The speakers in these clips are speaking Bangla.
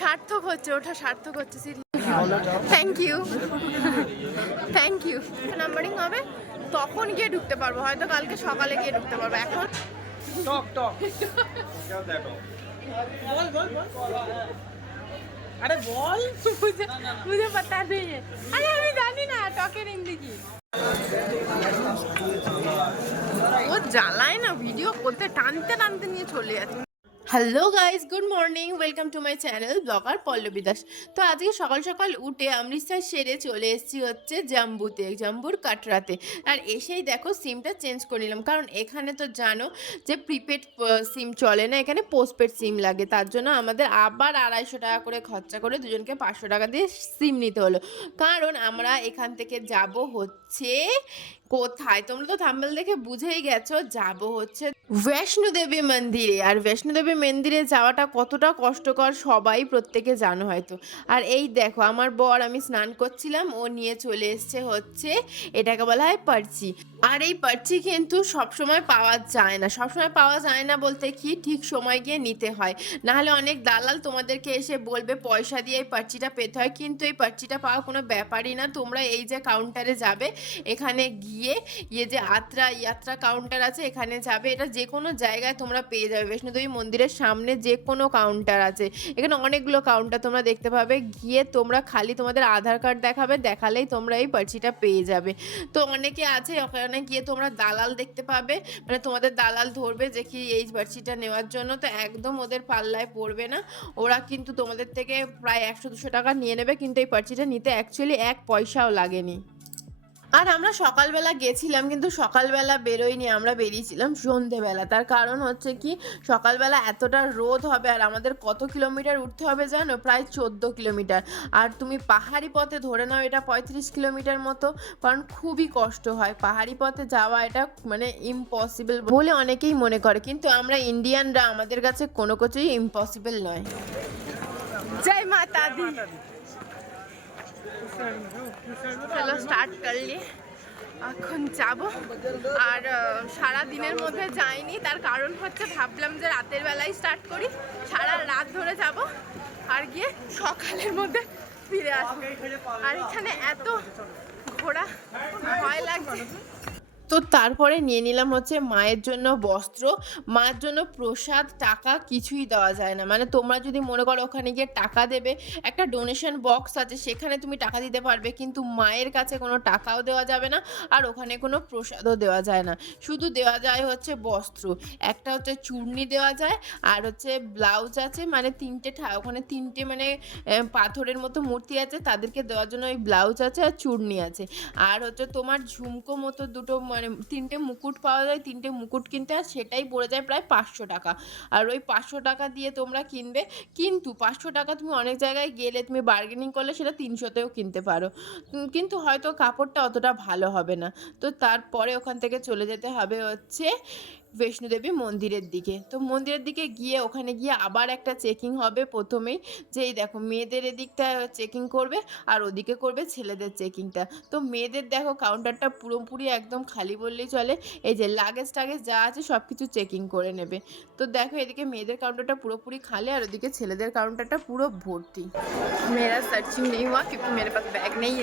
সার্থক হচ্ছে ওটা সার্থক হচ্ছে thank you thank you numbering হবে? তখন গিয়ে ঢুকতে পারব হয়তো কালকে সকালে গিয়ে ঢুকতে পারব। এখন? টক টক বল বল বল আরে বল মুঝে পাতা নেই। আরে আমি জানি না, টকের হিন্দি ও জ্বালায় না ভিডিও করতে টানতে টানতে নিয়ে চলে যাচ্ছে। Hello guys good morning welcome to my channel blogger Pallavi Das তো আজকে সকাল সকাল উঠে অমৃতসর সেরে চলে এসেছি হচ্ছে জাম্বুতে, জাম্বুর কাটরাতে। আর এসেই দেখো সিমটা চেঞ্জ করে নিলাম। কারণ এখানে তো জানো যে প্রিপেড সিম চলে না, এখানে পোস্টপেড সিম লাগে। তার জন্য আমাদের আবার আড়াইশো টাকা করে খরচা করে দুজনকে পাঁচশো টাকা দিয়ে সিম নিতে হলো। কারণ আমরা এখান থেকে যাব হচ্ছে কোথায়? তোমরা তো থাম্বেল দেখে বুঝেই গেছো, যাব হচ্ছে বৈষ্ণোদেবী মন্দিরে। আর বৈষ্ণোদেবী মন্দিরে যাওয়াটা কতটা কষ্টকর সবাই প্রত্যেকে জানো হয়তো। আর এই দেখো, আমার বর, আমি স্নান করছিলাম, ও নিয়ে চলে এসছে হচ্ছে, এটাকে বলা হয় পার্চি। আর এই পার্চি কিন্তু সবসময় পাওয়া যায় না। সবসময় পাওয়া যায় না বলতে কি ঠিক সময় গিয়ে নিতে হয়। নাহলে অনেক দালাল তোমাদেরকে এসে বলবে, পয়সা দিয়ে এই পার্চিটা পেতে হয়। কিন্তু এই পার্চিটা পাওয়া কোনো ব্যাপারই না। তোমরা এই যে কাউন্টারে যাবে, এখানে গিয়ে ইয়ে যে আত্রা ইয়াত্রা কাউন্টার আছে, এখানে যাবে। এটা যে কোনো জায়গায় তোমরা পেয়ে যাবে। বৈষ্ণোদেবী মন্দিরের সামনে যে কোনো কাউন্টার আছে। এখানে অনেকগুলো কাউন্টার তোমরা দেখতে পাবে। গিয়ে তোমরা খালি তোমাদের আধার কার্ড দেখাবে। দেখালেই তোমরা এই পার্চিটা পেয়ে যাবে। তো অনেকে আছে ওখানে গিয়ে তোমরা দালাল দেখতে পাবে। মানে তোমাদের দালাল ধরবে যে কি এই পার্চিটা নেওয়ার জন্য। তো একদম ওদের পাল্লায় পড়বে না। ওরা কিন্তু তোমাদের থেকে প্রায় একশো দুশো টাকা নিয়ে নেবে। কিন্তু এই পার্চিটা নিতে অ্যাকচুয়ালি এক পয়সাও লাগেনি। আর আমরা সকালবেলা গেছিলাম, কিন্তু সকালবেলা বেরোইনি আমরা বেরিয়েছিলাম সন্ধেবেলা। তার কারণ হচ্ছে কি, সকালবেলা এতটা রোদ হবে আর আমাদের কত কিলোমিটার উঠতে হবে জানো? প্রায় চোদ্দ কিলোমিটার। আর তুমি পাহাড়ি পথে ধরে নাও, এটা পঁয়ত্রিশ কিলোমিটার মতো, কারণ খুবই কষ্ট হয়। পাহাড়ি পথে যাওয়া এটা মানে ইম্পসিবল বলে অনেকেই মনে করে, কিন্তু আমরা ইন্ডিয়ানরা আমাদের কাছে কোনো কিছুই ইম্পসিবল নয়। জয় মাতা চলো স্টার্ট করলি। এখন যাব। আর সারা দিনের মধ্যে যাইনি। তার কারণ হচ্ছে ভাবলাম যে রাতের বেলায় স্টার্ট করি। সারা রাত ধরে যাব। আর গিয়ে সকালের মধ্যে ফিরে আসব। আর এখানে এত ঘোরা ভয় লাগছে। তো তারপরে নিয়ে নিলাম হচ্ছে মায়ের জন্য বস্ত্র। মায়ের জন্য প্রসাদ, টাকা কিছুই দেওয়া যায় না। মানে তোমরা যদি মনে করো ওখানে গিয়ে টাকা দেবে, একটা ডোনেশন বক্স আছে, সেখানে তুমি টাকা দিতে পারবে, কিন্তু মায়ের কাছে কোনো টাকাও দেওয়া যাবে না আর ওখানে কোনো প্রসাদও দেওয়া যায় না। শুধু দেওয়া যায় হচ্ছে বস্ত্র। একটা হচ্ছে চূর্ণি দেওয়া যায়, আর হচ্ছে ব্লাউজ আছে মানে তিনটে ওখানে তিনটে মানে পাথরের মতো মূর্তি আছে, তাদেরকে দেওয়ার জন্য ওই ব্লাউজ আছে আর চূর্ণি আছে। আর হচ্ছে তোমার ঝুমকো মতো দুটো মানে তিনটে মুকুট পাওয়া যায়, তিনটে মুকুট কিনতে আর সেটাই পড়ে যায় প্রায় পাঁচশো টাকা। আর ওই পাঁচশো টাকা দিয়ে তোমরা কিনবে, কিন্তু পাঁচশো টাকা তুমি অনেক জায়গায় গেলে, তুমি বার্গেনিং করলে সেটা তিনশোতেও কিনতে পারো। কিন্তু হয়তো কাপড়টা অতটা ভালো হবে না। তো তারপরে ওখান থেকে চলে যেতে হবে হচ্ছে বৈষ্ণোদেবী মন্দিরের দিকে। তো মন্দিরের দিকে গিয়ে ওখানে গিয়ে আবার একটা চেকিং হবে প্রথমেই যে এই দেখো মেয়েদের এদিকটা চেকিং করবে আর ওদিকে করবে ছেলেদের চেকিংটা তো মেয়েদের দেখো কাউন্টারটা পুরোপুরি একদম খালি বললেই চলে, এই যে লাগেজ টাগেজ যা আছে সব কিছু চেকিং করে নেবে। তো দেখো এদিকে মেয়েদের কাউন্টারটা পুরোপুরি খালি আর ওদিকে ছেলেদের কাউন্টারটা পুরো ভর্তি। মেয়েরা সার্চিং নেই হওয়া কিন্তু মেরে পাশে ব্যাগ নেই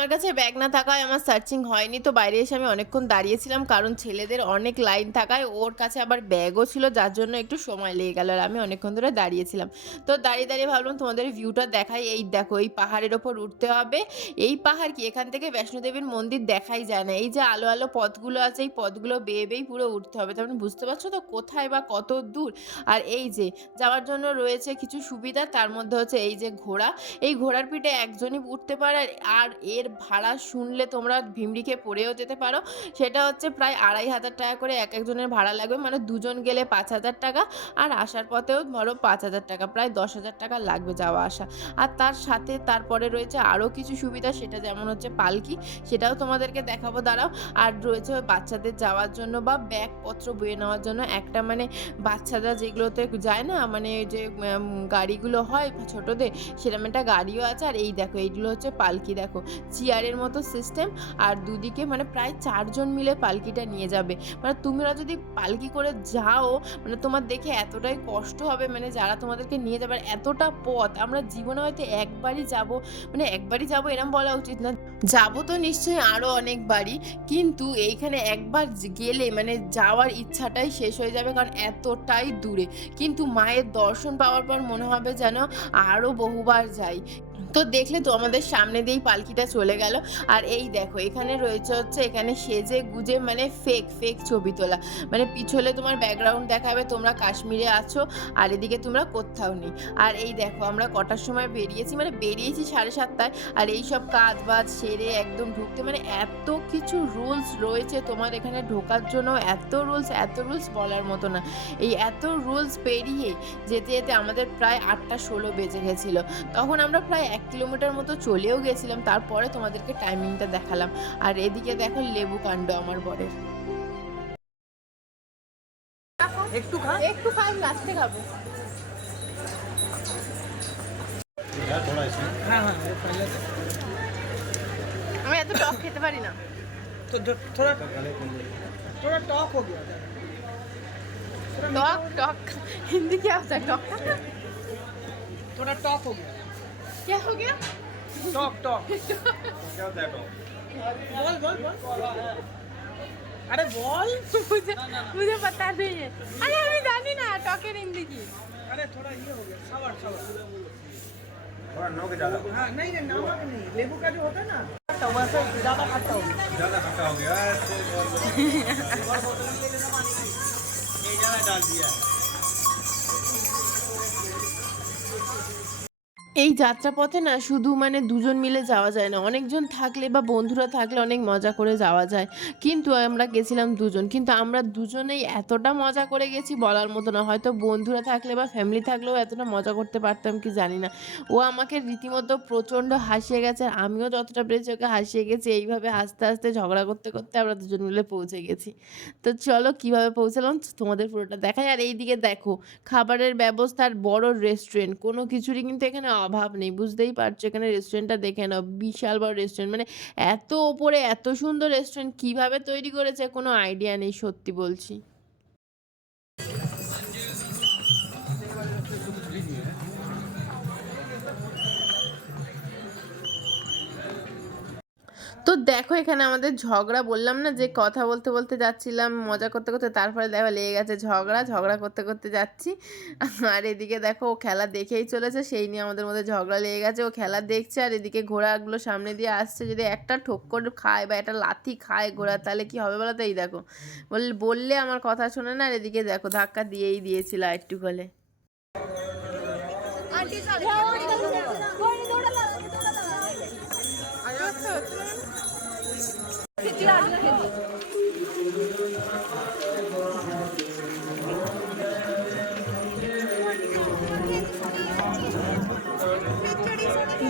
আমার কাছে ব্যাগ না থাকায় আমার সার্চিং হয়নি। তো বাইরে এসে আমি অনেকক্ষণ দাঁড়িয়েছিলাম, কারণ ছেলেদের অনেক লাইন থাকায় ওর কাছে আবার ব্যাগও ছিল, যার জন্য একটু সময় লেগে গেল আর আমি অনেকক্ষণ ধরে দাঁড়িয়েছিলাম। তো দাঁড়িয়ে দাঁড়িয়ে ভাবলাম তোমাদের ভিউটা দেখাই, এই দেখো, এই পাহাড়ের ওপর উঠতে হবে। এই পাহাড় কি? এখান থেকে বৈষ্ণোদেবীর মন্দির দেখাই যায় না। এই যে আলো আলো পথগুলো আছে, এই পথগুলো বেয়ে বেয়েই পুরো উঠতে হবে। তার মানে বুঝতে পারছ তো কোথায় বা কত দূর? আর এই যে যাওয়ার জন্য রয়েছে কিছু সুবিধা, তার মধ্যে হচ্ছে এই যে ঘোড়া। এই ঘোড়ার পিঠে একজনই উঠতে পারে আর এর ভাড়া শুনলে তোমরা ভিমড়িকে পড়েও যেতে পারো। সেটা হচ্ছে প্রায় আড়াই হাজার টাকা করে এক একজনের ভাড়া লাগবে। মানে দুজন গেলে পাঁচ হাজার টাকা আর আসার পথেও ধরো পাঁচ হাজার টাকা, প্রায় দশ হাজার টাকা লাগবে যাওয়া আসা। আর তার সাথে তারপরে রয়েছে আরও কিছু সুবিধা, সেটা যেমন হচ্ছে পালকি, সেটাও তোমাদেরকে দেখাবো। দাঁড়াও। আর রয়েছে বাচ্চাদের যাওয়ার জন্য বা ব্যাগপত্র বয়ে নেওয়ার জন্য একটা মানে বাচ্চারা যেগুলোতে যায় না মানে যে গাড়িগুলো হয় ছোটদের, সেরকম একটা গাড়িও আছে। আর এই দেখো, এইগুলো হচ্ছে পালকি, দেখো। চেয়ারের মতো সিস্টেম আর দুদিকে মানে প্রায় চারজন মিলে পালকিটা নিয়ে যাবে। মানে তোমরা যদি পালকি করে যাও মানে তোমার দেখে এতটাই কষ্ট হবে মানে যারা তোমাদেরকে নিয়ে যাবে এতটা পথ, আমরা জীবনে হয়তো একবারই যাব মানে একবারই যাব এরম বলা উচিত না। যাব তো নিশ্চয়ই আরও অনেকবারই, কিন্তু এইখানে একবার গেলে মানে যাওয়ার ইচ্ছাটাই শেষ হয়ে যাবে কারণ এতটাই দূরে। কিন্তু মায়ের দর্শন পাওয়ার পর মনে হবে যেন আরও বহুবার যাই। তো দেখলে তো আমাদের সামনে দিয়েই পালকিটা চলে গেল। আর এই দেখো, এখানে রয়েছে হচ্ছে, এখানে সেজে গুজে মানে ফেক ফেক ছবি তোলা। মানে পিছলে তোমার ব্যাকগ্রাউন্ড দেখাবে, তোমরা কাশ্মীরে আছো, আর এদিকে তোমরা কোথাও নেই। আর এই দেখো, আমরা কটার সময় বেরিয়েছি মানে বেরিয়েছি সাড়ে সাতটায়, আর এই সব কাজ বাজ সেরে একদম ঢুকতে মানে এত কিছু রুলস রয়েছে তোমার এখানে ঢোকার জন্য এত রুলস এত রুলস বলার মতো না। এই এত রুলস পেরিয়ে যেতে যেতে আমাদের প্রায় আটটা ষোলো বেজে গেছিল। তখন আমরা প্রায় এক কিলোমিটার মতো চলেও গেছিলাম তারপরে তোমাদেরকে টাইমিংটা দেখালাম আর এদিকে দেখো লেবু কাণ্ড আমার বরের একটু খা একটু খাই লাস্টে খাবো हाँ हाँ वो पहले से। আমি এত টক খেতে পারি না तो जो थोड़ा थोड़ा टॉक हो गया था। टॉक टॉक हिंदी क्या होता है टॉक थोड़ा टॉक हो गया क्या हो गया टॉक टॉक बोल बोल बोल अरे बोल मुझे मुझे पता नहीं है अरे अभी जानी ना टॉकेर हिंदी की अरे थोड़ा ये हो गया सवर सवर थोड़ा नोक ज्यादा हाँ नहीं नहीं नमक नहीं लेबू का जो होता है ना तो वैसे ज्यादा खट्टा हो गया ज्यादा खट्टा हो गया ऐसे और ये ज्यादा डाल दिया है এই যাত্রাপথে না শুধু মানে দুজন মিলে যাওয়া যায় না, অনেকজন থাকলে বা বন্ধুরা থাকলে অনেক মজা করে যাওয়া যায়। কিন্তু আমরা গেছিলাম দুজন, কিন্তু আমরা দুজনেই এতটা মজা করে গেছি বলার মতো না। হয়তো বন্ধুরা থাকলে বা ফ্যামিলি থাকলেও এতটা মজা করতে পারতাম কি জানি না। ও আমাকে রীতিমতো প্রচণ্ড হাসিয়ে গেছে আর আমিও যতটা পেরেছি ওকে হাসিয়ে গেছি। এইভাবে হাসতে হাসতে ঝগড়া করতে করতে আমরা দুজন মিলে পৌঁছে গেছি। তো চলো কীভাবে পৌঁছালাম তোমাদের পুরোটা দেখাই। আর এইদিকে দেখো, খাবারের ব্যবস্থার বড় রেস্টুরেন্ট কোনো কিছুরই কিন্তু এখানে অভাব নেই, বুঝতেই পারছ? এখানে রেস্টুরেন্টটা দেখে নাও, বিশাল বড় রেস্টুরেন্ট মানে এত ওপরে এত সুন্দর রেস্টুরেন্ট কীভাবে তৈরি করেছে? কোনো আইডিয়া নেই, সত্যি বলছি। তো দেখো এখানে আমাদের ঝগড়া বললাম না যে কথা বলতে বলতে যাচ্ছিলাম, মজা করতে করতে তারপরে দেখো লেগে গেছে ঝগড়া ঝগড়া করতে করতে যাচ্ছি। আর এদিকে দেখো ও খেলা দেখেই চলেছে, সেই নিয়ে আমাদের মধ্যে ঝগড়া লেগে গেছে, ও খেলা দেখছে আর এদিকে ঘোড়াগুলো সামনে দিয়ে আসছে, যদি একটা ঠোক্কর খায় বা একটা লাথি খায় ঘোড়া তাহলে কি হবে বলো তো? এই দেখো, বল- বললে আমার কথা শোনে না আর এদিকে দেখো ধাক্কা দিয়েই দিয়েছিল একটু হলে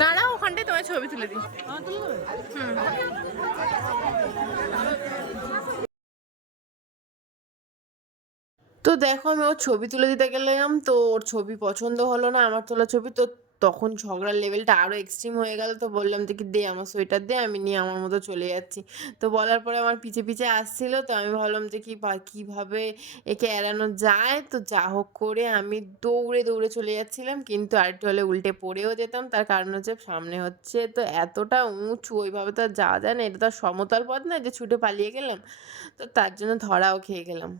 দাঁড়াও, ওখানটায় তোমার ছবি তুলে দিই। তো দেখো, আমি ওর ছবি তুলে দিতে গেলাম, তো ওর ছবি পছন্দ হলো না, আমার তোলা ছবি, তো তখন ঝগড়ার লেভেলটা আরও এক্সট্রিম হয়ে গেল তো বললাম যে কি দে আমার সোয়েটার দে, আমি নিয়ে আমার মতো চলে যাচ্ছি। তো বলার পরে আমার পিছে পিছে আসছিল তো আমি ভাবলাম যে কি কীভাবে একে এড়ানো যায়। তো যা হোক করে আমি দৌড়ে দৌড়ে চলে যাচ্ছিলাম কিন্তু আরেকটু হলে উল্টে পড়েও যেতাম। তার কারণ হচ্ছে সামনে হচ্ছে তো এতটা উঁচু ওইভাবে তো আর যাওয়া যায় না। এটা তো আর সমতল পথ না যে ছুটে পালিয়ে গেলাম। তো তার জন্য ধরাও খেয়ে গেলাম।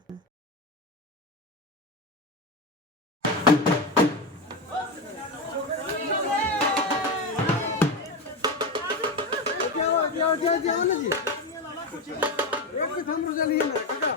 નથી એક થમરું ચાલી કાકા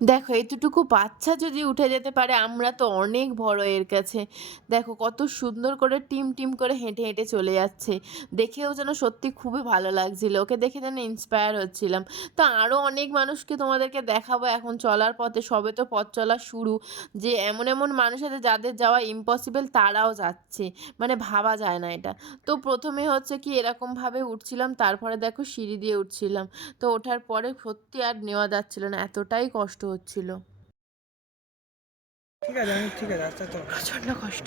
দেখো, এতটুকু বাচ্চা যদি উঠে যেতে পারে, আমরা তো অনেক বড় এর কাছে। দেখো, কত সুন্দর করে টিম টিম করে হেঁটে হেঁটে চলে যাচ্ছে। দেখেও যেন সত্যি খুবই ভালো লাগছিল। ওকে দেখে যেন ইন্সপায়ার হচ্ছিলাম। তো আরও অনেক মানুষকে তোমাদেরকে দেখাবো এখন চলার পথে। সবে তো পথ চলা শুরু। যে এমন এমন মানুষ আছে, যাদের যাওয়া ইম্পসিবল তারাও যাচ্ছে। মানে ভাবা যায় না এটা। তো প্রথমে হচ্ছে কি, এরকমভাবে উঠছিলাম। তারপরে দেখো, সিঁড়ি দিয়ে উঠছিলাম। তো ওঠার পরে সত্যি আর নেওয়া যাচ্ছিল না। এতটাই কষ্ট হচ্ছিল। ঠিক আছে আমি ঠিক আছে আচ্ছা তো প্রচণ্ড কষ্ট।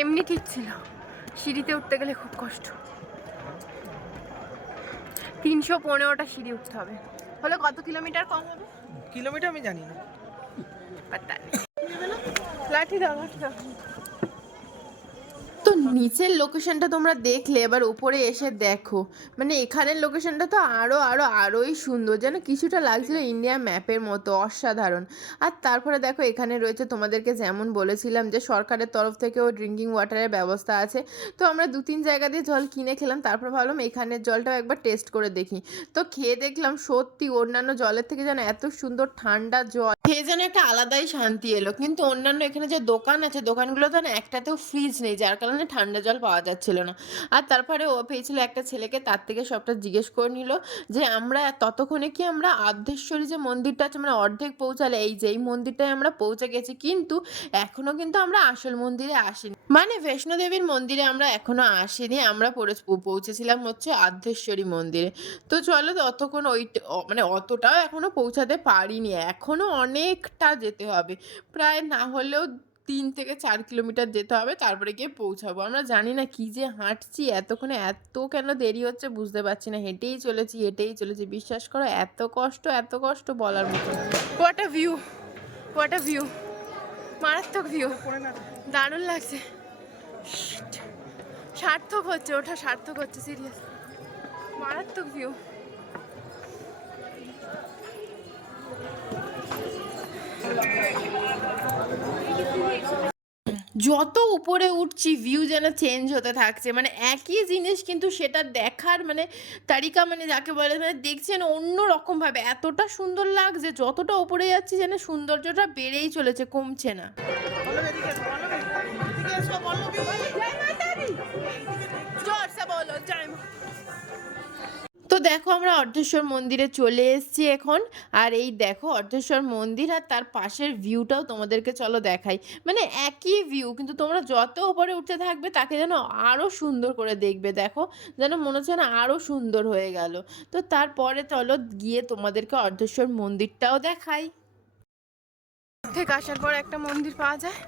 এমনি ঠিক ছিল। সিঁড়িতে উঠতে গেলে খুব কষ্ট। তিনশো পনেরোটা সিঁড়ি উঠতে হবে। হলে কত কিলোমিটার কম হবে? কিলোমিটার আমি জানি না। লাঠি দাও লাঠি দাও। তো নিচের লোকেশনটা তোমরা দেখলে, এবার উপরে এসে দেখো। মানে এখানের লোকেশনটা তো আরও আরও আরোই সুন্দর। যেন কিছুটা লাগছিল ইন্ডিয়া ম্যাপের মতো, অসাধারণ। আর তারপরে দেখো, এখানে রয়েছে তোমাদেরকে যেমন বলেছিলাম যে, সরকারের তরফ থেকেও ড্রিঙ্কিং ওয়াটারের ব্যবস্থা আছে। তো আমরা দু তিন জায়গা দিয়ে জল কিনে খেলাম, তারপর ভাবলাম এখানের জলটাও একবার টেস্ট করে দেখি। তো খেয়ে দেখলাম, সত্যি অন্যান্য জলের থেকে যেন এত সুন্দর ঠান্ডা জল। খেয়ে যেন একটা আলাদাই শান্তি এলো। কিন্তু অন্যান্য এখানে যে দোকান আছে, দোকানগুলো তো একটাতেও ফ্রিজ নেই, যার কারণে ঠান্ডা জল পাওয়া যাচ্ছিল না। আর তারপরে ও পেয়েছিল একটা ছেলেকে, তার থেকে সবটা জিজ্ঞেস করে নিল যে, আমরা ততক্ষণে কি আমরা আদ্ধেশ্বরী যে মন্দিরটা আছে মানে অর্ধেক পৌঁছালে, এই যে এই মন্দিরটায় আমরা পৌঁছে গেছি, কিন্তু এখনও কিন্তু আমরা আসল মন্দিরে আসিনি। মানে বৈষ্ণোদেবীর মন্দিরে আমরা এখনও আসিনি, আমরা পৌঁছেছিলাম হচ্ছে আদ্ধেশ্বরী মন্দিরে। তো চলো ততক্ষণ ওই মানে অতটাও এখনও পৌঁছাতে পারিনি, এখনও অনেকটা যেতে হবে। প্রায় না হলেও তিন থেকে চার কিলোমিটার যেতে হবে, তারপরে গিয়ে পৌঁছাবো। আমরা জানি না কি যে হাঁটছি, এতক্ষণে এত কেন দেরি হচ্ছে বুঝতে পারছি না। হেঁটেই চলেছি হেঁটেই চলেছি। বিশ্বাস করো, এত কষ্ট এত কষ্ট বলার মতো what a view what a view মারাত্মক ভিউ দারুণ লাগছে। সার্থক হচ্ছে, ওটা সার্থক হচ্ছে সিরিয়াস মারাত্মক ভিউ যত উপরে উঠছি ভিউ যেন চেঞ্জ হতে থাকছে। মানে একই জিনিস কিন্তু সেটা দেখার মানে তারিকা মানে যাকে বলে মানে দেখছেন অন্য রকমভাবে এতটা সুন্দর লাগছে, যতটা উপরে যাচ্ছি যেন সৌন্দর্যটা বেড়েই চলেছে, কমছে না। তো দেখো আমরা অর্ধেশ্বর মন্দিরে চলে এসেছি এখন। আর এই দেখো অর্ধেশ্বর মন্দির আর তার পাশের ভিউটাও তোমাদেরকে চলো দেখাই। মানে একই ভিউ কিন্তু তোমরা যত উপরে উঠতে থাকবে তাকে যেন আরও সুন্দর করে দেখবে দেখো। যেন মনে হচ্ছে না আরও সুন্দর হয়ে গেল। তো তারপরে চলো গিয়ে তোমাদেরকে অর্ধেশ্বর মন্দিরটাও দেখাই। থেকে আসার পর একটা মন্দির পাওয়া যায়।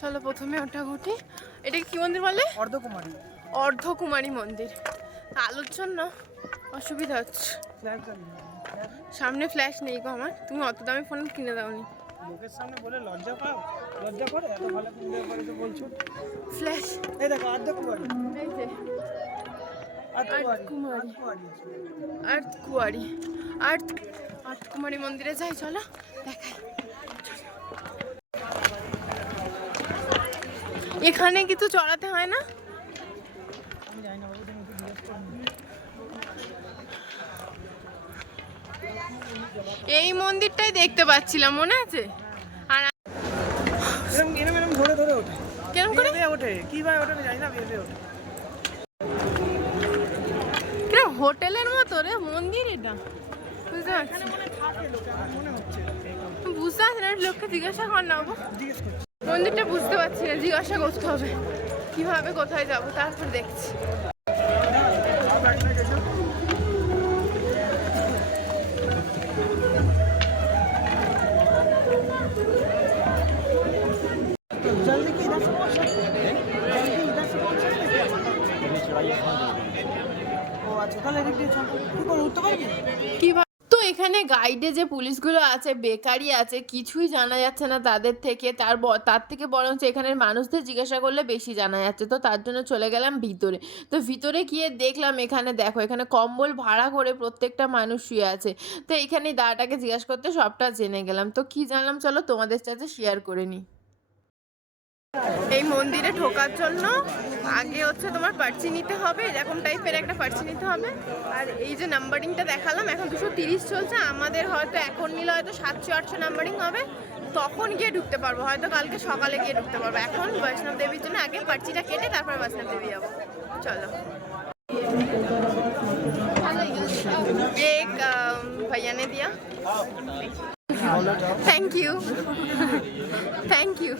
চলো প্রথমে ওটা ঘুটি এটা কি মন্দির বলে? অর্ধকুমারী। অর্ধকুমারী মন্দির। আলোর জন্য অসুবিধা হচ্ছে। সামনে ফ্ল্যাশ নেই গো আমার। তুমি অত দামি ফোন কিনে দাওনি। লোকের সামনে বলে লজ্জা পাও? লজ্জা করে? এত ভালো করে তো বলছো। ফ্ল্যাশ এই দেখো অর্ধকুমারী এই যে। আর্ধকুমারী আর্ধকুমারী। আর্ধকুমারী আর্থ কুয়ারি আর্থ আর্থ কুমারী মন্দিরে যাই চলো। দেখাই। এখানে কিছু চড়াতে হয় না আমি জানি না বাবু তুমি একটু জিজ্ঞেস করো এই মন্দিরটাই দেখতে পাচ্ছিলাম মনে আছে? আর ধরে ধরে ওঠে। করে? ওঠে। কি ভাই ওঠে আমি জানি না বেয়ে বেয়ে ওঠে। হোটেলের মতো রে মন্দির এটা। বুঝতে পারছি। বুঝতে পারছি না লোককে জিজ্ঞাসা কর না মন্দিরটা বুঝতে পারছি না জিজ্ঞাসা করতে হবে। কীভাবে কোথায় যাব তারপর দেখছি। কি তো এখানে গাইডে যে পুলিশগুলো আছে বেকারি আছে, কিছুই জানা যাচ্ছে না তাদের থেকে। তার তার থেকে বরঞ্চ এখানের মানুষদের জিজ্ঞাসা করলে বেশি জানা যাচ্ছে। তো তার জন্য চলে গেলাম ভিতরে। তো ভিতরে গিয়ে দেখলাম এখানে, দেখো, এখানে কম্বল ভাড়া করে প্রত্যেকটা মানুষ শুয়ে আছে। তো এখানে দাদাটাকে জিজ্ঞাসা করতে সবটা জেনে গেলাম। তো কি জানলাম, চলো তোমাদের সাথে শেয়ার করে নিই। এই মন্দিরে ঢোকার জন্য আগে হচ্ছে তোমার পার্চি নিতে হবে এরকম টাইপের একটা পার্চি নিতে হবে আর এই যে নাম্বারিংটা দেখালাম এখন দুশো তিরিশ চলছে আমাদের হয়তো এখন নিলে হয়তো সাতশো আটশো নাম্বারিং হবে তখন গিয়ে ঢুকতে পারবো হয়তো কালকে সকালে গিয়ে ঢুকতে পারবো এখন বৈষ্ণব দেবীর জন্য আগে পার্চিটা কেটে তারপর বৈষ্ণব দেবী যাবো চলো एक अम, भैया ने दिया থ্যাংক ইউ থ্যাংক ইউ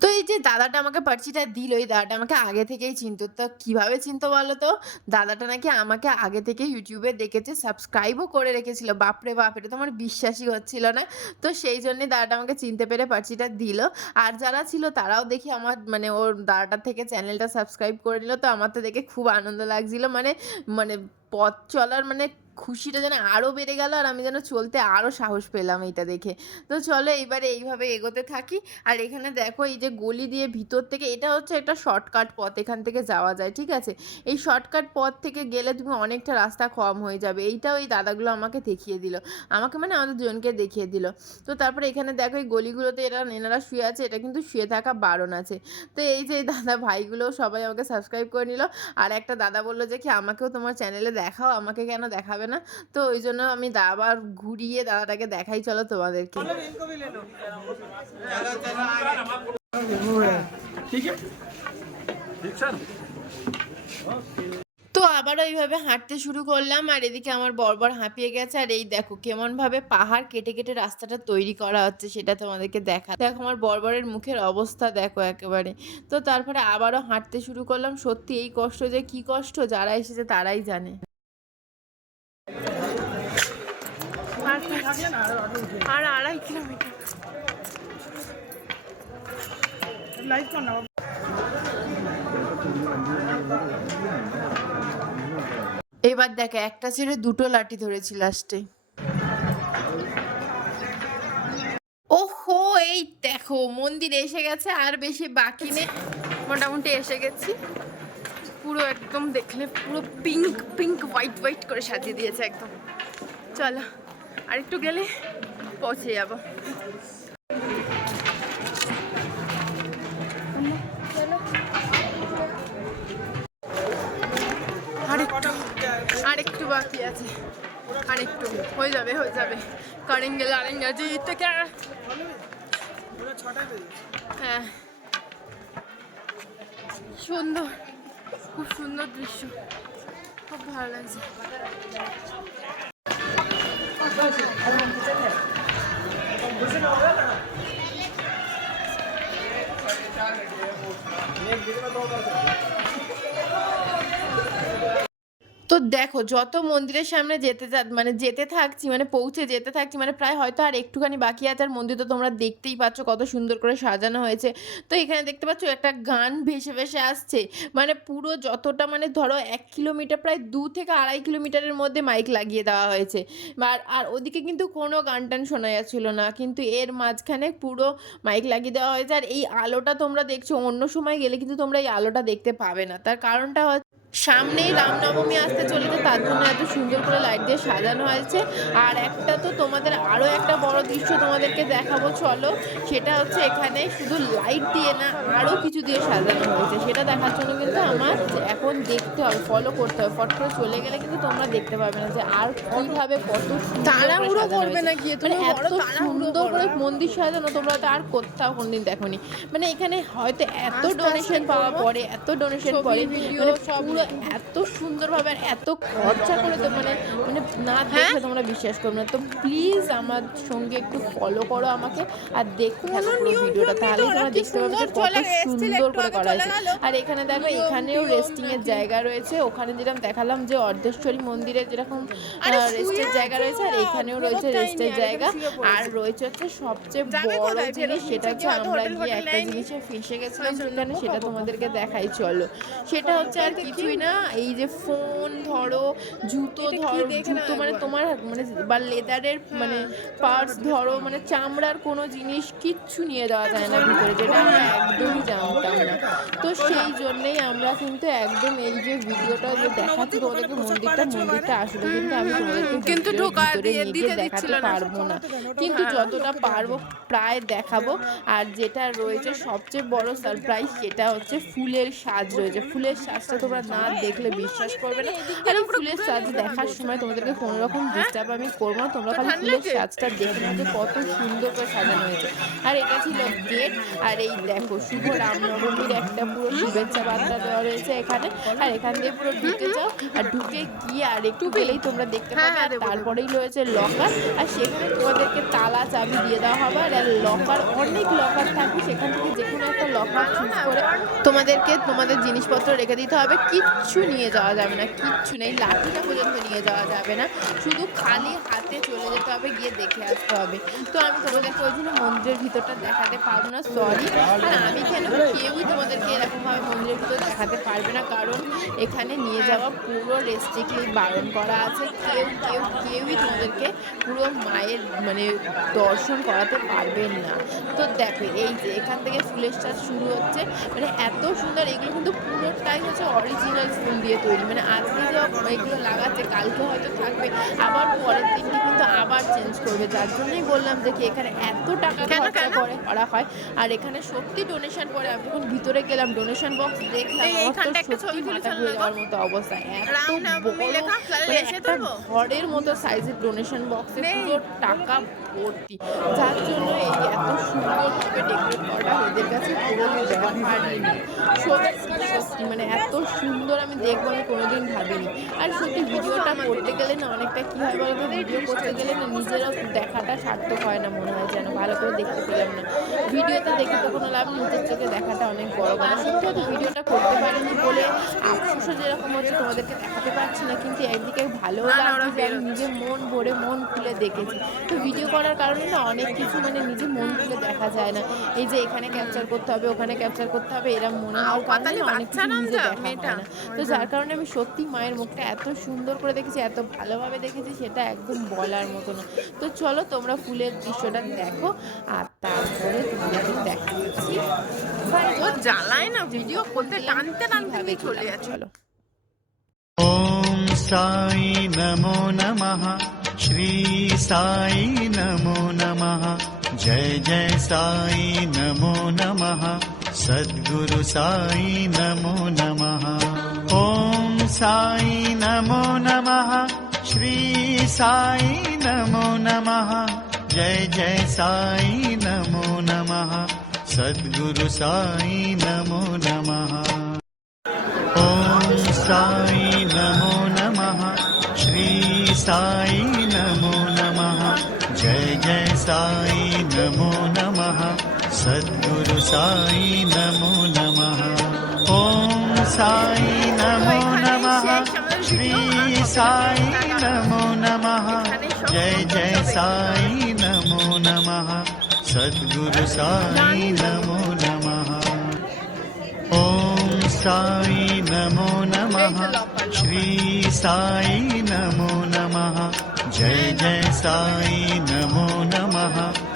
তো এই যে দাদাটা আমাকে পার্চিটা দিল ওই দাদাটা আমাকে আগে থেকেই চিনত। তো কীভাবে চিনতো বলো তো? দাদাটা নাকি আমাকে আগে থেকে ইউটিউবে দেখেছে সাবস্ক্রাইবও করে রেখেছিল। বাপরে বাপরে তোমার বিশ্বাসই হচ্ছিল না। তো সেই জন্যে দাদাটা আমাকে চিনতে পেরে পার্চিটা দিল। আর যারা ছিল তারাও দেখি আমার মানে ওর দাদাটার থেকে চ্যানেলটা সাবস্ক্রাইব করে নিল। তো আমার তো দেখে খুব আনন্দ লাগছিল। মানে মানে পথ চলার মানে খুশিটা যেন আরও বেড়ে গেল আর আমি যেন চলতে আরও সাহস পেলাম এইটা দেখে। তো চলো এইবারে এইভাবে এগোতে থাকি। আর এখানে দেখো এই যে গলি দিয়ে ভিতর থেকে, এটা হচ্ছে একটা শর্টকাট পথ, এখান থেকে যাওয়া যায়, ঠিক আছে? এই শর্টকাট পথ থেকে গেলে তুমি অনেকটা রাস্তা কম হয়ে যাবে। এইটাও এই দাদাগুলো আমাকে দেখিয়ে দিল। আমাকে মানে আমাদের জনকে দেখিয়ে দিল। তো তারপরে এখানে দেখো এই গলিগুলোতে এরা, এনারা শুয়ে আছে, এটা কিন্তু শুয়ে থাকা বারণ আছে। তো এই যে দাদা ভাইগুলো সবাই আমাকে সাবস্ক্রাইব করে নিল। আর একটা দাদা বলল যে কি, আমাকেও তোমার চ্যানেলে দেখাও আমাকে কেন দেখাবে না? তো ওই জন্য আমি দা- আবার ঘুরিয়ে দাদাটাকে দেখাই চলো তোমাদেরকে। তো আবারও ওইভাবে হাঁটতে শুরু করলাম আর এদিকে আমার বরবর হাঁপিয়ে গেছে আর এই দেখো কেমনভাবে পাহাড় কেটে কেটে রাস্তাটা তৈরি করা হচ্ছে সেটা তোমাদেরকে দেখা। দেখো আমার বরবরের মুখের অবস্থা দেখো একেবারে। তো তারপরে আবারও হাঁটতে শুরু করলাম সত্যি এই কষ্ট যে কি কষ্ট যারা এসেছে তারাই জানে। আর- আড়াই কিলোমিটার। লাইভ কর না। এবার দেখো একটা ছেড়ে দুটো লাঠি ধরেছি লাস্টে। ওহো এই দেখো মন্দির এসে গেছে আর বেশি বাকি নেই। মোটামুটি এসে গেছি। পুরো একদম দেখলে পুরো পিঙ্ক পিঙ্ক হোয়াইট হোয়াইট করে সাজিয়ে দিয়েছে একদম। চলো আর একটু গেলে পৌঁছে যাব। আরেকটু আরেকটু বাকি আছে। আরেকটু, হয়ে যাবে হয়ে যাবে। করেঙ্গে লড়েঙ্গে জিতে কে? হ্যাঁ। সুন্দর। খুব সুন্দর দৃশ্য খুব ভালো লাগছে তো দেখো, যত মন্দিরের সামনে যেতে মানে যেতে থাকছি মানে পৌঁছে যেতে থাকছি মানে প্রায় হয়তো আর একটুখানি বাকি আছে, আর মন্দির তো তোমরা দেখতেই পাচ্ছ কত সুন্দর করে সাজানো হয়েছে। তো এখানে দেখতে পাচ্ছ একটা গান ভেসে ভেসে আসছে। মানে পুরো যতটা মানে ধরো এক কিলোমিটার, প্রায় দু থেকে আড়াই কিলোমিটারের মধ্যে মাইক লাগিয়ে দেওয়া হয়েছে। আর আর ওদিকে কিন্তু কোনো গান টান শোনা যাচ্ছিল না, কিন্তু এর মাঝখানে পুরো মাইক লাগিয়ে দেওয়া হয়েছে। আর এই আলোটা তোমরা দেখছ, অন্য সময় গেলে কিন্তু তোমরা এই আলোটা দেখতে পাবে না। তার কারণটা হচ্ছে সামনেই রামনবমী আসতে চলেছে তার জন্য এত সুন্দর করে লাইট দিয়ে সাজানো হয়েছে। আর একটা তো তোমাদের আরও একটা বড় দৃশ্য তোমাদেরকে দেখাবো চলো। সেটা হচ্ছে এখানে শুধু লাইট দিয়ে না আরও কিছু দিয়ে সাজানো হয়েছে। সেটা দেখার জন্য কিন্তু আমার এখন দেখতে হবে ফলো করতে হবে। ফট করে চলে গেলে কিন্তু তোমরা দেখতে পাবে না যে আর কীভাবে কত তাড়াহুড়ো করবে না গিয়ে মানে এত সুন্দর করে মন্দির সাজানো তোমরা তো আর কোথাও কোনদিন দেখোনি। মানে এখানে হয়তো এত ডোনেশন পাওয়া পরে এত ডোনেশন পরে মানে পুরো এত সুন্দরভাবে এত খরচা করে তো মানে মানে না দেখে তোমরা বিশ্বাস করবে না। তো প্লিজ আমার সঙ্গে একটু ফলো করো আমাকে আর দেখতে থাকো পুরো ভিডিওটা। তাহলেই তোমরা দেখতে পাবে যে কত সুন্দর করে করা হয়েছে। আর এখানে দেখো এখানেও রেস্টিং এর জায়গা রয়েছে। ওখানে যেরকম দেখালাম যে অর্ধেশ্বরী মন্দিরে যেরকম রেস্টের জায়গা রয়েছে আর এখানেও রয়েছে রেস্টের জায়গা। আর রয়েছে হচ্ছে সবচেয়ে বড় জিনিস সেটা হচ্ছে আমরা গিয়ে একটা জিনিসে ফেসে গেছিলাম সেখানে সেটা তোমাদেরকে দেখাই চলো। সেটা হচ্ছে আর কিছুই না এই যে ফোন ধরো জুতো ধরো জুতো মানে তোমার মানে বা লেদারের মানে পার্টস ধরো মানে চামড়ার কোনো জিনিস কিচ্ছু নিয়ে দেওয়া যায় না ভিতরে যেটা আমরা একদমই জানতাম না। তো সেই জন্যেই আমরা কিন্তু একদম এই যে ভিডিওটা যে দেখাচ্ছি তোমাদেরকে মন্দিরটা মন্দিরটা আসলে কিন্তু আমি তোমাদেরকে কিন্তু ভিতরে দেখাতে পারব না। কিন্তু যতটা পারব প্রায় দেখাবো। আর যেটা রয়েছে সবচেয়ে বড় সারপ্রাইজ সেটা হচ্ছে ফুলের সাজ রয়েছে। ফুলের সাজটা তোমরা না দেখলে বিশ্বাস করবে না। আর ফুলের সাজ দেখার সময় তোমাদেরকে কোনো রকম ডিস্টার্ব আমি করব না তোমরা খালি ফুলের সাজটা দেখে যে কত সুন্দর করে সাজানো হয়েছে। আর এটা ছিল গেট আর এই দেখো শুভ রামনবমীর একটা পুরো শুভেচ্ছা বার্তা দেওয়া রয়েছে এখানে। আর এখান দিয়ে পুরো ঢুকে যাও। আর ঢুকে গিয়ে আর একটু গেলেই তোমরা দেখতে হ্যাঁ, পাবে। আর। তারপরেই রয়েছে লকার আর সেখানে তোমাদেরকে তালা চাবি দিয়ে দেওয়া হবে। আর লকার অনেক লকার থাকবে। সেখান থেকে যে কোনো একটা লকার চুজ করে তোমাদেরকে তোমাদের জিনিসপত্র রেখে দিতে হবে। কিচ্ছু নিয়ে যাওয়া যাবে না, কিচ্ছু নেই, লাঠিটা পর্যন্ত নিয়ে যাওয়া যাবে না, শুধু খালি হাতে চলে যেতে হবে, গিয়ে দেখে আসতে হবে। তো আমি তোমাদেরকে ওই জন্য মন্দিরের ভিতরটা দেখাতে পারব না সরি আর আমি কেন কেউই তোমাদেরকে এরকমভাবে মন্দিরের ভিতর দেখাতে পারবে না, কারণ এখানে নিয়ে যাওয়া পুরো রেস্ট্রিক্টলি বারণ করা আছে। কেউ কেউ, কেউই তোমাদেরকে পুরো মায়ের মানে দর্শন করাতে পারবেন না। তো দেখো, এই যে এখান থেকে ফুলের চাষ শুরু হচ্ছে মানে এত সুন্দর, এগুলো কিন্তু পুরোটাই হচ্ছে অরিজিনাল ফুল দিয়ে তৈরি। মানে আজকে যে এগুলো লাগাচ্ছে কালকে হয়তো থাকবে আবার পরের দিনকে কিন্তু আবার চেঞ্জ করবে। যার জন্যই বললাম যে কি এখানে এত টাকা খরচা করে করা হয় আর এখানে সত্যি ডোনেশন করে আমি যখন ভিতরে গেলাম ডোনেশন বক্স দেখলাম মতো অবস্থা। এত মানে? ঘরের মতো সাইজের ডোনেশন বক্সে। পুরো টাকা ভর্তি। যার জন্য এই এত সুন্দরভাবে ডেকোরেট করা এদের কাছে কোনো ব্যাপারই নেই সত্যি মানে এত সুন্দর আমি দেখব আমি কোনোদিন ভাবিনি। আর সত্যি ভিডিওটা করতে গেলে না অনেকটা কী হয় বলতো? ভিডিও করতে গেলে না নিজেরও দেখাটা সার্থক হয় না মনে হয় যেন ভালো করে দেখতে পেলাম না। ভিডিওতে দেখে তো কোনো লাভ নিজের চোখে দেখাটা অনেক বড় কথা। সত্যি হয়তো ভিডিওটা করতে পারিনি বলে আফসোসও যেরকম হচ্ছে তোমাদেরকে দেখাতে পারছি না কিন্তু একদিকে ভালো লাগছে। নিজে মন ভরে মন খুলে দেখেছি। তো ভিডিও করার কারণে না অনেক কিছু মানে নিজে মন দেখা যায় না এই যে এখানে ক্যাপচার করতে হবে ওখানে ক্যাপচার করতে হবে এরম মনে হওয়ার কারণে পাতালি না অনেক বাচ্চা কিছু নাম নিজে যা, দেখা মেয়েটা। হয় না তো যার কারণে আমি সত্যি মায়ের মুখটা এত সুন্দর করে দেখেছি এত ভালোভাবে দেখেছি সেটা একদম বলার মতো না তো চলো তোমরা ফুলের দৃশ্যটা দেখো আর তারপরে তোমাদের দেখাচ্ছি ও জ্বালায় না ভিডিও করতে টানতে টানতে কিভাবে নিয়ে চলে গেলাম। যাচ্ছে চলো ॐ साई नमो नमः श्री साई नमो नमः जय जय साई नमो नमः। सद्गुरु साई नमो नमः। ॐ साई नमो नमः। श्री साई नमो नमः। जय जय साई नमो नमः। सद्गुरु साई नमो नमः। ॐ साई नमो नमः। श्री साई नमो नमः। जय जय साई सद्गुरु साई नमो नमः। ॐ साई नमो नमः। श्री साई नमो नमः। जय जय साई नमो नमः। सद्गुरु साई नमो नमः। ॐ साई नमो नमः। श्री साई नमो नमः। जय जय साई नमो नमः।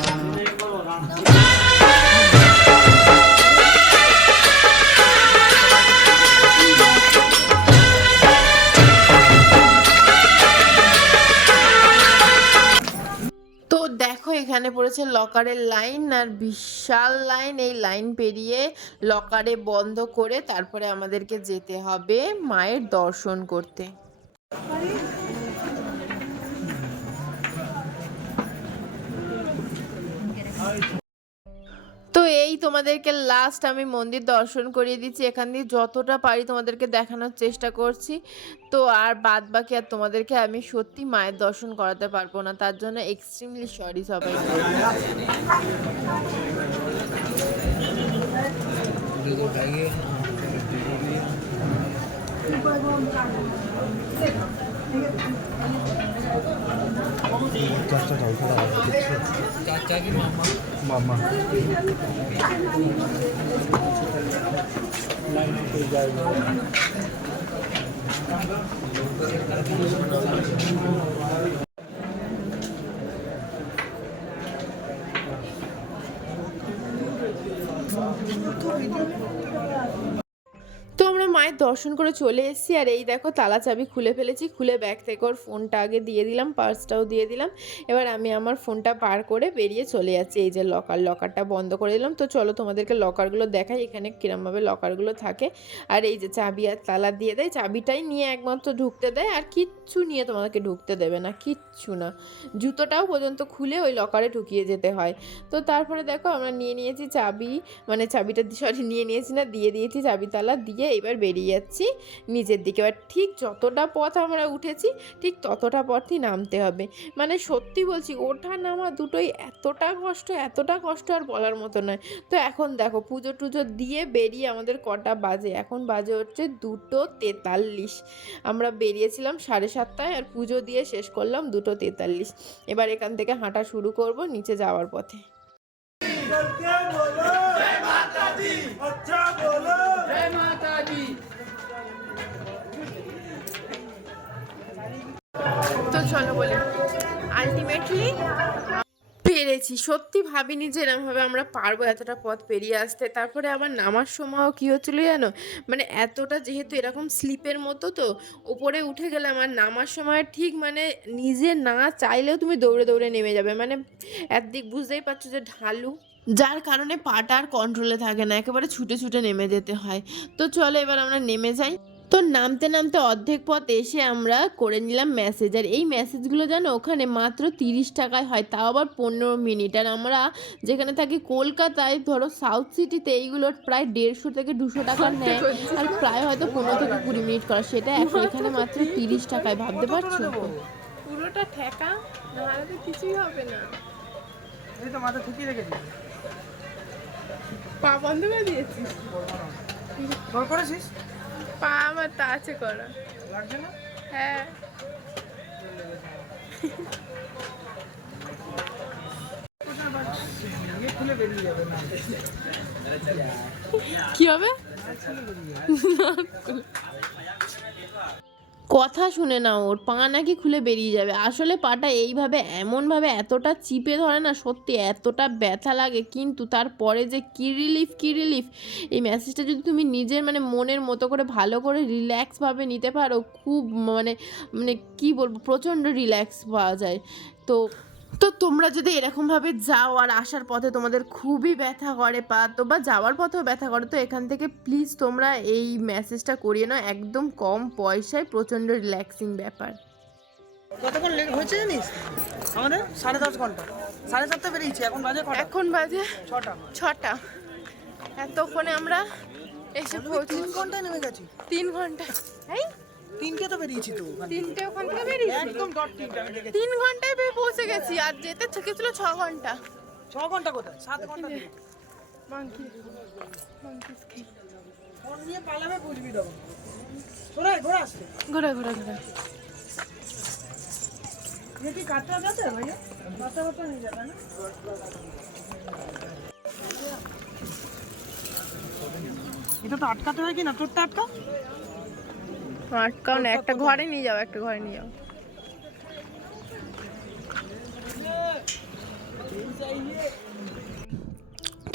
পড়েছে লকারের লাইন আর বিশাল লাইন। এই লাইন পেরিয়ে লকারে বন্ধ করে তারপরে আমাদেরকে যেতে হবে মায়ের দর্শন করতে। তো এই তোমাদেরকে লাস্ট আমি মন্দির দর্শন করিয়ে দিচ্ছি। এখান দিয়ে যতটা পারি তোমাদেরকে দেখানোর চেষ্টা করছি। তো আর বাদ বাকি আর তোমাদেরকে আমি সত্যি মায়ের দর্শন করাতে পারব না। তার জন্য এক্সট্রিমলি সরি সবাই। মামা তো দর্শন করে চলে এসেছি। আর এই দেখো, তালা চাবি খুলে ফেলেছি। খুলে ব্যাগ থেকে ওর ফোনটা আগে দিয়ে দিলাম, পার্সটাও দিয়ে দিলাম। এবার আমি আমার ফোনটা পার করে বেরিয়ে চলে যাচ্ছি। এই যে লকার লকারটা বন্ধ করে দিলাম। তো চলো তোমাদেরকে লকারগুলো দেখাই, এখানে কিরমভাবে লকারগুলো থাকে। আর এই যে চাবি আর তালা দিয়ে দেয়, চাবিটাই নিয়ে একমাত্র ঢুকতে দেয়। আর কিচ্ছু নিয়ে তোমাদেরকে ঢুকতে দেবে না, কিচ্ছু না। জুতোটাও পর্যন্ত খুলে ওই লকারে ঢুকিয়ে যেতে হয়। তো তারপরে দেখো আমরা নিয়ে নিয়েছি চাবি মানে চাবিটা, সরি, নিয়ে নিয়েছি না, দিয়ে দিয়েছি চাবি, তালা, দিয়ে এবার বেরিয়ে যাচ্ছি নিচের দিকে এবার ঠিক যতটা পথ আমরা উঠেছি ঠিক ততটা পথই নামতে হবে মানে সত্যি বলছি ওঠা নামা দুটোই এতটা কষ্ট এতটা কষ্ট আর বলার মতো নয় তো এখন দেখো পুজো টুজো দিয়ে বেরিয়ে আমাদের কটা বাজে এখন বাজে হচ্ছে দুটো তেতাল্লিশ আমরা বেরিয়েছিলাম সাড়ে সাতটায় আর পুজো দিয়ে শেষ করলাম দুটো তেতাল্লিশ এবার এখান থেকে হাঁটা শুরু করব নিচে যাওয়ার পথে सत्य बोलो जय माता दी তো চলো বলি। আলটিমেটলি পেরেছি। সত্যি ভাবিনি যে এরমভাবে আমরা পারব এতটা পথ পেরিয়ে আসতে। তারপরে আবার নামার সময়ও কী হচ্ছিল জানো? মানে এতটা যেহেতু এরকম স্লিপের মতো তো ওপরে উঠে গেলে আমার নামার সময় ঠিক মানে নিজে না চাইলেও তুমি দৌড়ে দৌড়ে নেমে যাবে। মানে একদিক বুঝতেই পারছ যে ঢালু। যার কারণে পাটা আর কন্ট্রোলে থাকে না। একেবারে ছুটে ছুটে নেমে যেতে হয়। তো চলো এবার আমরা নেমে যাই। তো নামতে নামতে অর্ধেক পথ এসে আমরা করে নিলাম মেসেজ আর এই মেসেজগুলো যেন ওখানে মাত্র তিরিশ টাকায় হয় তাও আবার পনেরো মিনিট আর আমরা যেখানে থাকি কলকাতায় ধরো সাউথ সিটিতে এইগুলো প্রায় দেড়শো থেকে দুশো টাকা নেয়। আর প্রায় হয়তো পনেরো থেকে কুড়ি মিনিট করা। সেটা এখন এখানে মাত্র তিরিশ টাকায়। ভাবতে পারছ? পুরোটা ঠেকা? নাহলে তো কিছুই হবে না। এই তো মাথা ঠুকিয়ে রেখেছি পা বন্ধ করে দিয়েছিস? করেছিস পা আমার তা আছে করা। হ্যাঁ। কি হবে? কথা শুনে না ওর পা নাকি খুলে বেরিয়ে যাবে। আসলে পাটা এইভাবে, এমনভাবে এতটা চিপে ধরে না, সত্যি এতটা ব্যথা লাগে। কিন্তু তারপরে যে কি রিলিফ কি রিলিফ এই মেসেজটা যদি তুমি নিজের মানে মনের মতো করে ভালো করে রিল্যাক্সভাবে নিতে পারো, খুব মানে মানে কি বলব, প্রচণ্ড রিল্যাক্স পাওয়া যায়। তো তো তোমরা যদি এরকমভাবে যাও আর আসার পথে তোমাদের খুবই ব্যথা করে পা তো বা যাওয়ার পথেও ব্যথা করে তো এখান থেকে প্লিজ তোমরা এই মেসেজটা করিয়ে নাও একদম কম পয়সায় প্রচণ্ড রিল্যাক্সিং ব্যাপার। কতক্ষণ লেট হয়েছে জানিস? আমাদের সাড়ে দশ ঘণ্টা। সাড়ে সাতটা বেরিয়েছি এখন বাজে এখন বাজে ছটা। ছটা। এতক্ষণে আমরা এসে পৌঁছি তিন ঘন্টায় নেমে গেছি। তিন ঘণ্টা। এই তিনটে তো বেরিয়েছি তো তিনটে ওখান থেকে বেরিয়েছি? একদম ডট তিনটে আমি দেখেছি। তিন ঘন্টায় বেরিয়ে পৌঁছে গেছি আর যেতে থেকেছিল ছ ঘণ্টা। ছ ঘণ্টা কোথায়? সাত ঘণ্টা মাংকি মাংকিস ফোন নিয়ে পালাবে বুঝবি তখন। ঘোরা ঘোরা আসছে ঘোরা ঘোরা ঘোরা। ये এটা তো আটকাতে হয় কি না? তোরটা আটকা আটকাও না একটা ঘরে নিয়ে যাও একটা ঘরে নিয়ে যাও।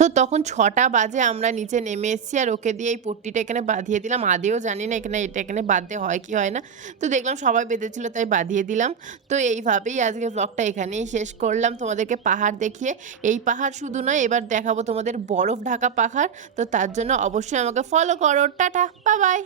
তো তখন ছটা বাজে আমরা নিচে নেমে এসেছি আর ওকে দিয়ে এই পট্টিটা এখানে বাঁধিয়ে দিলাম। আদেও জানি না এখানে এটা এখানে বাঁধতে হয় কি হয় না। তো দেখলাম সবাই বেঁধেছিল তাই বাঁধিয়ে দিলাম। তো এইভাবেই আজকে ব্লগটা এখানেই শেষ করলাম। তোমাদেরকে পাহাড় দেখিয়ে এই পাহাড় শুধু নয় এবার দেখাবো তোমাদের বরফ ঢাকা পাহাড়। তো তার জন্য অবশ্যই আমাকে ফলো করো। Tata bye bye